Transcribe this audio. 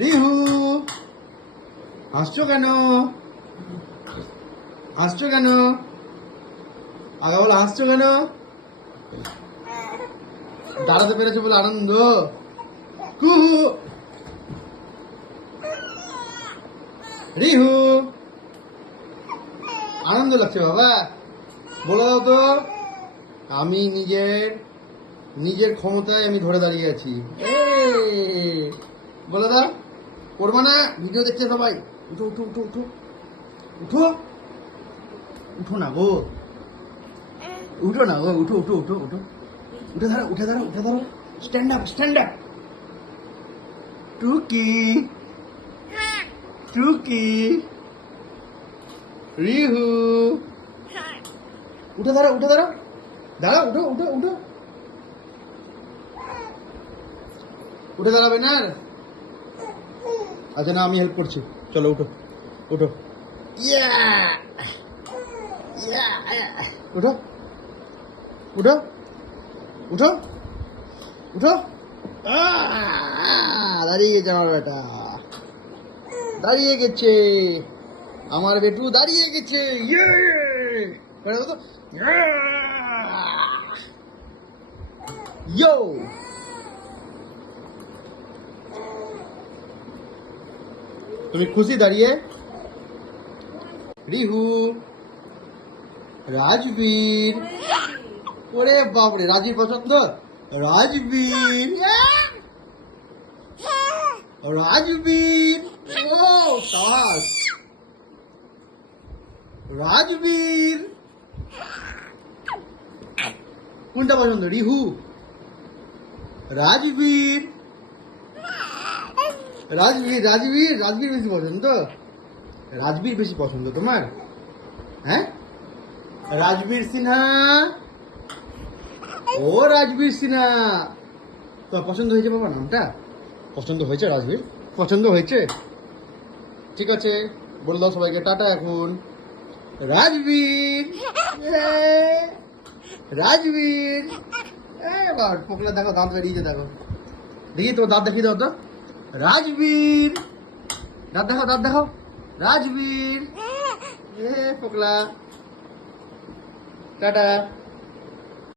রিহু, হাসছো কেন? হাসছো কেন? আগে বলো হাসছো কেন? দাঁড়াতে পেরেছো বলে আনন্দ। কুহু, রিহু, আনন্দ লাগছে বাবা। বলে দাও তো, আমি নিজের ক্ষমতায় আমি ধরে দাঁড়িয়ে আছি। বলে দাও, করবো না? ভিডিও দেখছে সবাই। উঠো উঠো উঠো উঠো উঠো, উঠো না গো, উঠো না গো, উঠো উঠো উঠো উঠো, উঠে দাঁড়াও উঠে দাঁড়াও উঠে দাঁড়াও, স্ট্যান্ড আপ স্ট্যান্ড আপ। টুকি, টুকি, রিহু, উঠে দাঁড়াও উঠে দাঁড়াও, দাঁড়াও উঠো উঠো উঠো, উঠে দাঁড়াবে না আর? আচ্ছা না, আমি হেল্প করছি, চলো উঠো উঠো, ইয়া ইয়া, উঠো উঠো উঠো উঠো। দাঁড়িয়ে গেছে আমার বেটা, দাঁড়িয়ে গেছে আমার বেটু, দাঁড়িয়ে গেছে। ইয়ে, ইয়ো, তুমি খুশি দাঁড়িয়ে? রিহু, রাজবীর, ওরে বাপরে, রাজবীর পছন্দ? রাজবীর, রাজবীর, ও সাবাস, রাজবীর। কোনটা পছন্দ? রিহু, রাজবীর, রাজবীর, রাজবীর, রাজবীর বেশি পছন্দ? রাজবীর বেশি পছন্দ তোমার? হ্যাঁ, রাজবীর সিনহা, ও রাজবীর সিনহা, তোমার পছন্দ হয়েছে বাবা নামটা? পছন্দ হয়েছে রাজবীর? পছন্দ হয়েছে, ঠিক আছে, বলে দাও সবাইকে টাটা এখন। রাজবীর, রাজবীর, এবার পোকলা দেখো, দাঁত বেরিয়েছে দেখো, দেখি তোমার দাঁত দেখিয়ে দাও তো। রাজবীর, দাঁত দেখাও, দাঁত দেখাও, রাজবীর, পোকলা, টাটা।